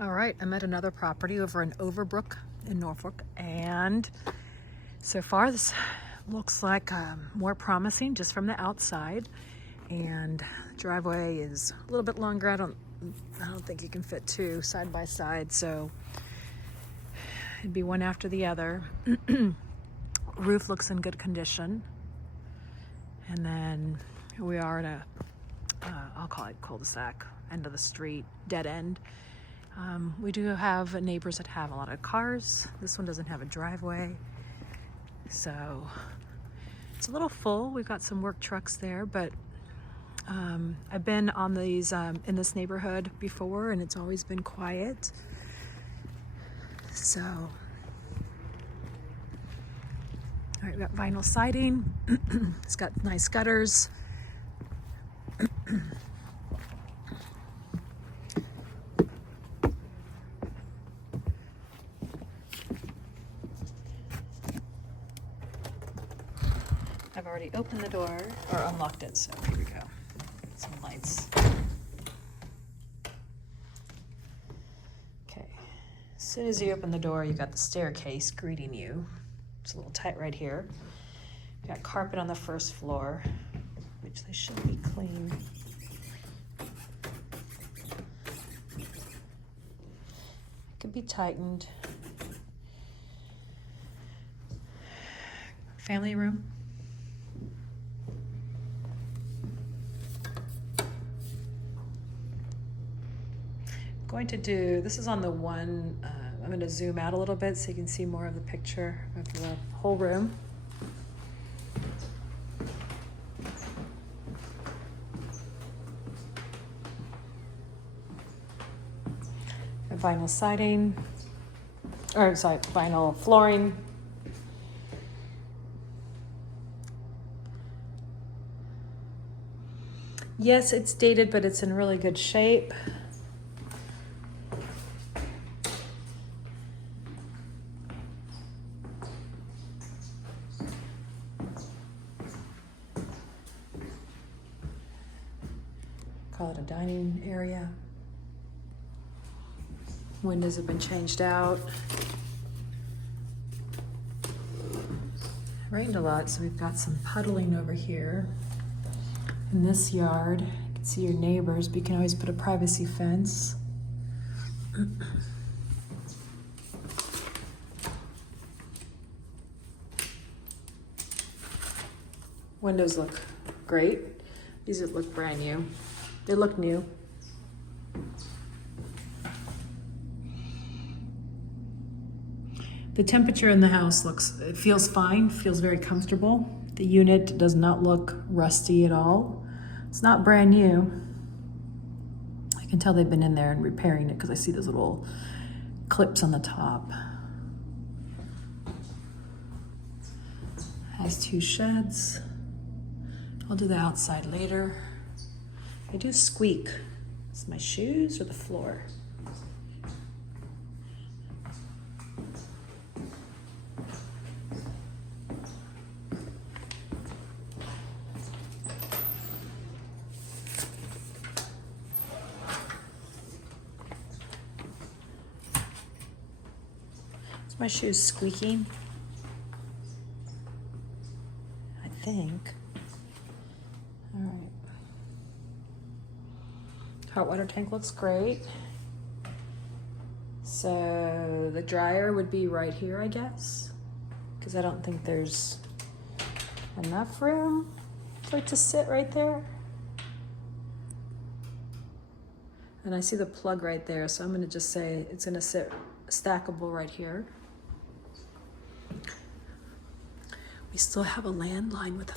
All right, I'm at another property over in Overbrook in Norfolk, and so far this looks like more promising just from the outside. And the driveway is a little bit longer. I don't think you can fit two side by side, so it'd be one after the other. Roof looks in good condition, and then here we are at a I'll call it cul-de-sac, end of the street, dead end. We do have neighbors that have a lot of cars. This one doesn't have a driveway, so it's a little full. We've got some work trucks there, but I've been on these in this neighborhood before, and it's always been quiet. So, all right, we got vinyl siding. It's got nice gutters. I've already opened the door, or unlocked it, so here we go. Some lights. Okay, as soon as you open the door, you got the staircase greeting you. It's a little tight right here. You got carpet on the first floor, which they should be clean. Could be tightened. Family room. Going to do, this is on the one, I'm going to zoom out a little bit so you can see more of the picture of the whole room. Vinyl siding, or sorry, vinyl flooring. Yes, it's dated, but it's in really good shape. Call it a dining area. Windows have been changed out. Rained a lot, so we've got some puddling over here. In this yard, you can see your neighbors, but you can always put a privacy fence. Windows look great. These look brand new. They look new. The temperature in the house it feels fine, feels very comfortable. The unit does not look rusty at all. It's not brand new. I can tell they've been in there and repairing it because I see those little clips on the top. Has two sheds. I'll do the outside later. I do squeak. Is it my shoes or the floor? Is my shoes squeaking? I think. All right. Hot water tank looks great. So the dryer would be right here, I guess, because I don't think there's enough room for it to sit right there. And I see the plug right there, so I'm going to just say it's going to sit stackable right here. We still have a landline with a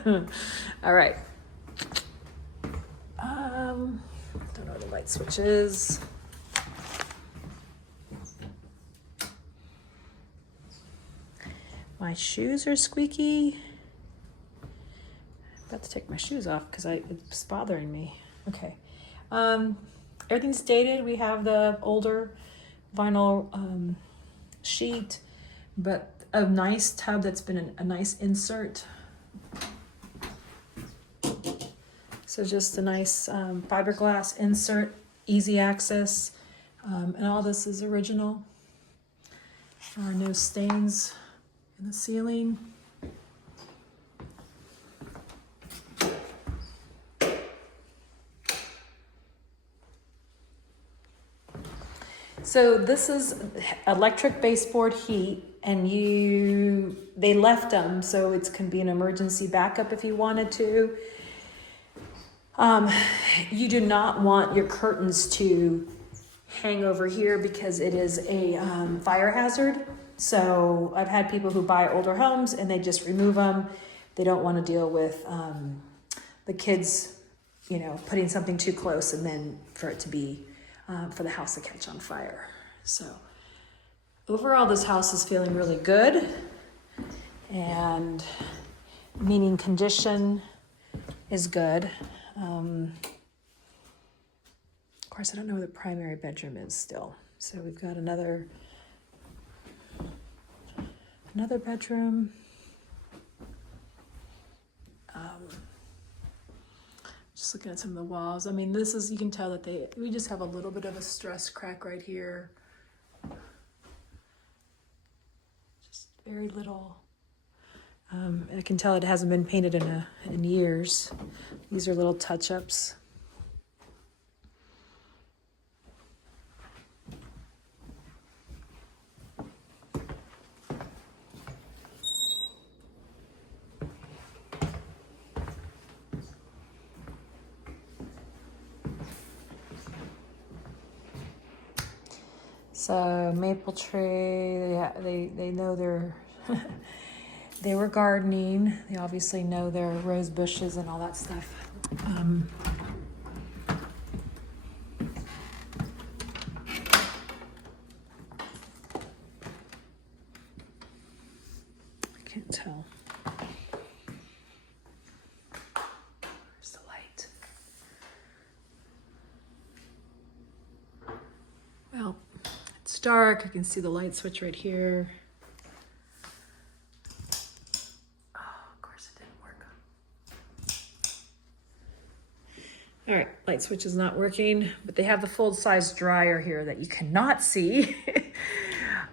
phone. All right. Don't know where the light switch is. My shoes are squeaky. I'm about to take my shoes off because it's bothering me. Okay. Everything's dated. We have the older vinyl sheet, but a nice tub that's been a nice insert. So just a nice fiberglass insert easy access. And all this is original. There are no stains in the ceiling. So this is electric baseboard heat, and they left them so it can be an emergency backup if you wanted to. You do not want your curtains to hang over here because it is a fire hazard. So I've had people who buy older homes and they just remove them. They don't want to deal with the kids, putting something too close and then for it to be, for the house to catch on fire. So overall, this house is feeling really good, and meaning condition is good. Of course, I don't know where the primary bedroom is still. So we've got another bedroom. Just looking at some of the walls. I mean, you can tell that we just have a little bit of a stress crack right here. Just very little. I can tell it hasn't been painted in years. These are little touch-ups. So maple tree, they know they were gardening. They obviously know their rose bushes and all that stuff. I can't tell. Where's the light? Well, it's dark. I can see the light switch right here. All right, light switch is not working, but they have the full-size dryer here that you cannot see.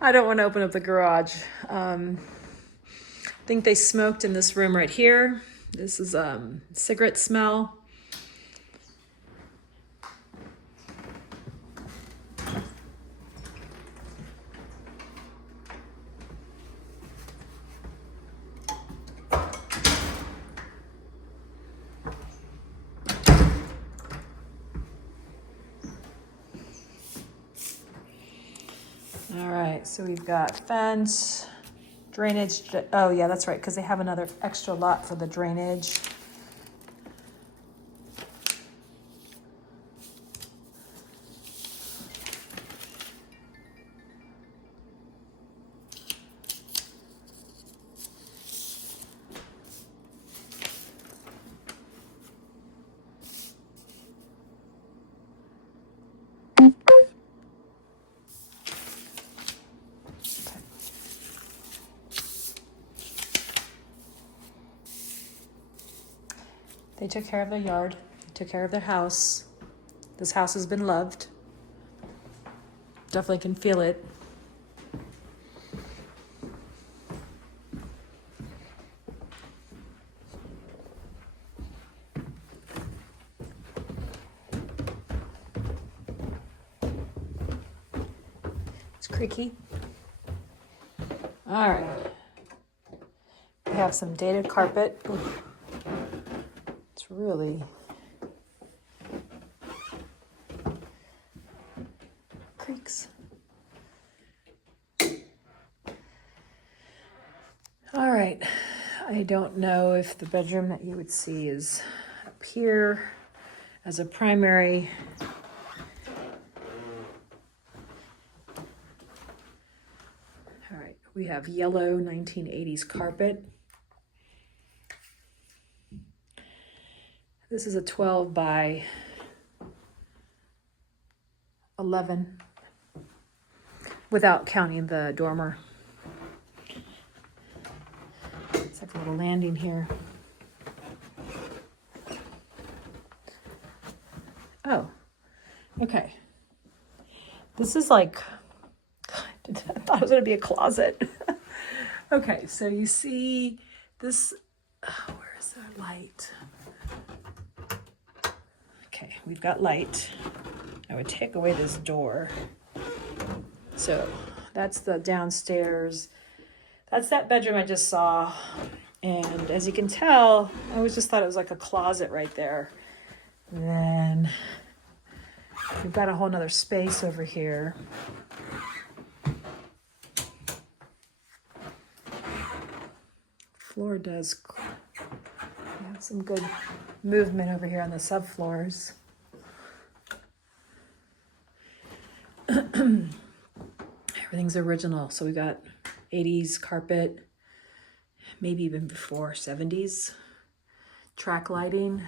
I don't want to open up the garage. I think they smoked in this room right here. This is cigarette smell. All right, so we've got fence, drainage. Oh yeah, that's right, because they have another extra lot for the drainage. They took care of their yard, they took care of their house. This house has been loved. Definitely can feel it. It's creaky. All right. We have some dated carpet. Ooh. It's really creaks. All right. I don't know if the bedroom that you would see is up here as a primary. All right. We have yellow 1980s carpet. This is a 12 by 11 without counting the dormer. It's like a little landing here. Oh, Okay. This is like, I thought it was going to be a closet. Okay, so you see this, where is that light? Okay, we've got light. I would take away this door. So that's the downstairs. That's that bedroom I just saw. And as you can tell, I always just thought it was like a closet right there. Then we've got a whole nother space over here. Floor does have some good movement over here on the subfloors. Everything's original. So we got 80s carpet, maybe even before 70s. Track lighting.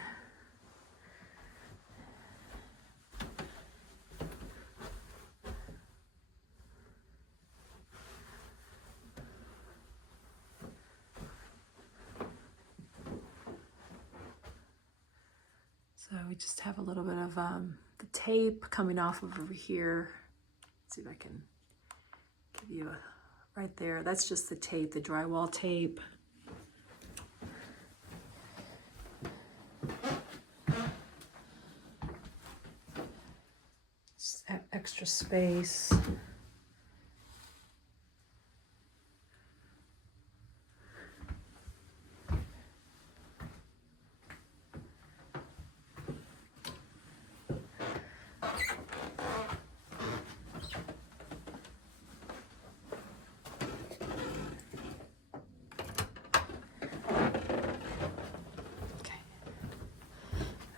So we just have a little bit of the tape coming off of over here. Let's see if I can give you a, right there. That's just the tape, the drywall tape. Just extra space.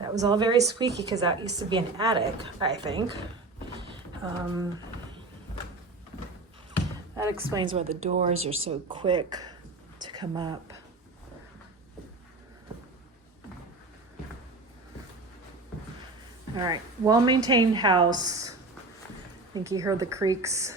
That was all very squeaky because that used to be an attic, I think. That explains why the doors are so quick to come up. All right, well-maintained house. I think you heard the creaks.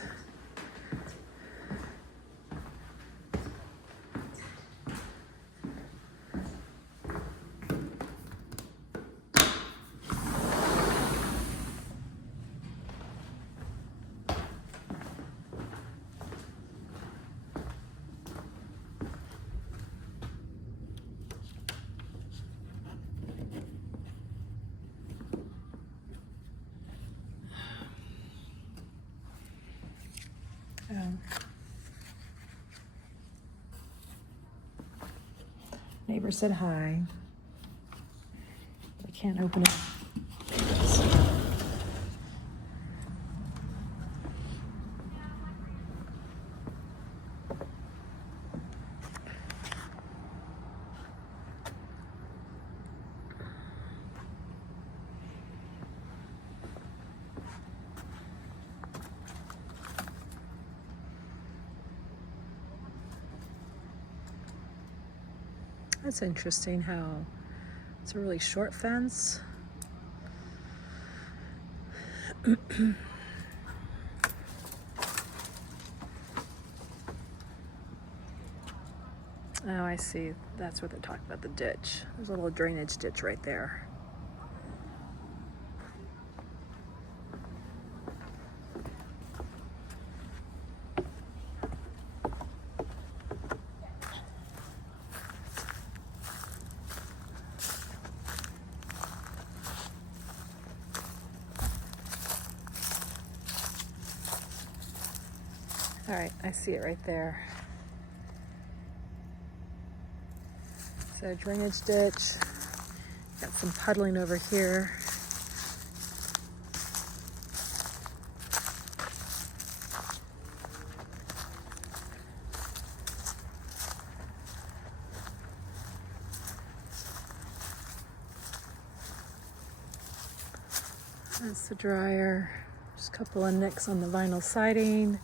Neighbor said hi. I can't open it. That's interesting how it's a really short fence. Oh, I see. That's what they're talking about, the ditch. There's a little drainage ditch right there. All right, I see it right there. So drainage ditch, got some puddling over here. That's the dryer. Just a couple of nicks on the vinyl siding.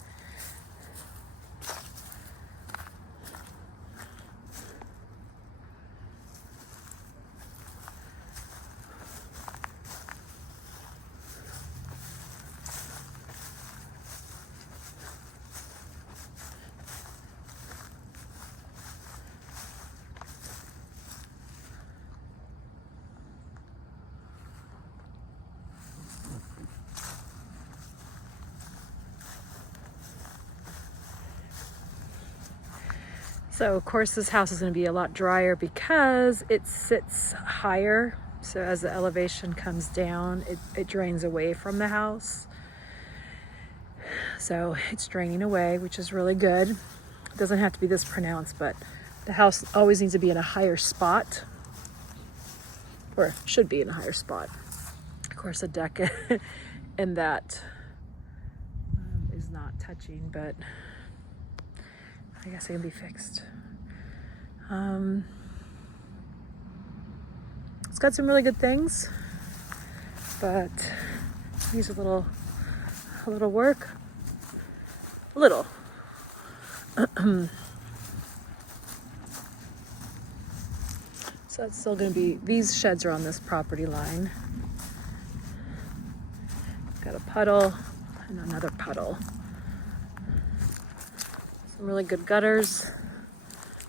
So of course this house is going to be a lot drier because it sits higher. So as the elevation comes down, it drains away from the house. So it's draining away, which is really good. It doesn't have to be this pronounced, but the house always needs to be in a higher spot, or should be in a higher spot. Of course, the deck and that is not touching, but I guess it can be fixed. It's got some really good things, but needs a little work. A little. So it's still going to be, these sheds are on this property line. Got a puddle and another puddle. Some really good gutters.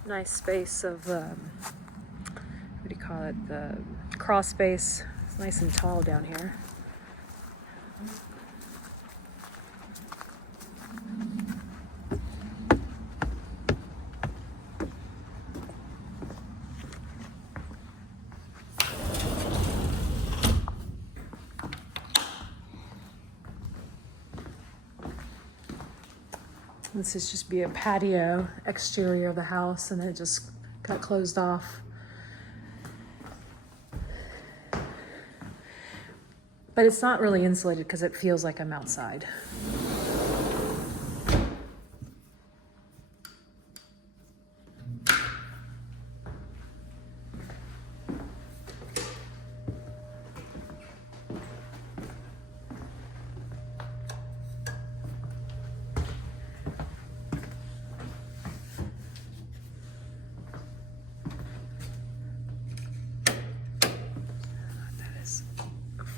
Nice space of, what do you call it? The crawl space. It's nice and tall down here. This is just be a patio exterior of the house, and it just got closed off. But it's not really insulated because it feels like I'm outside.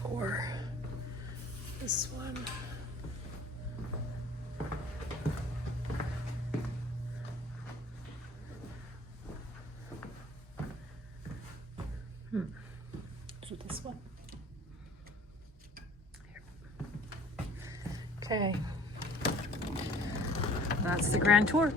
For this one. So this one. Here. Okay. That's the grand tour.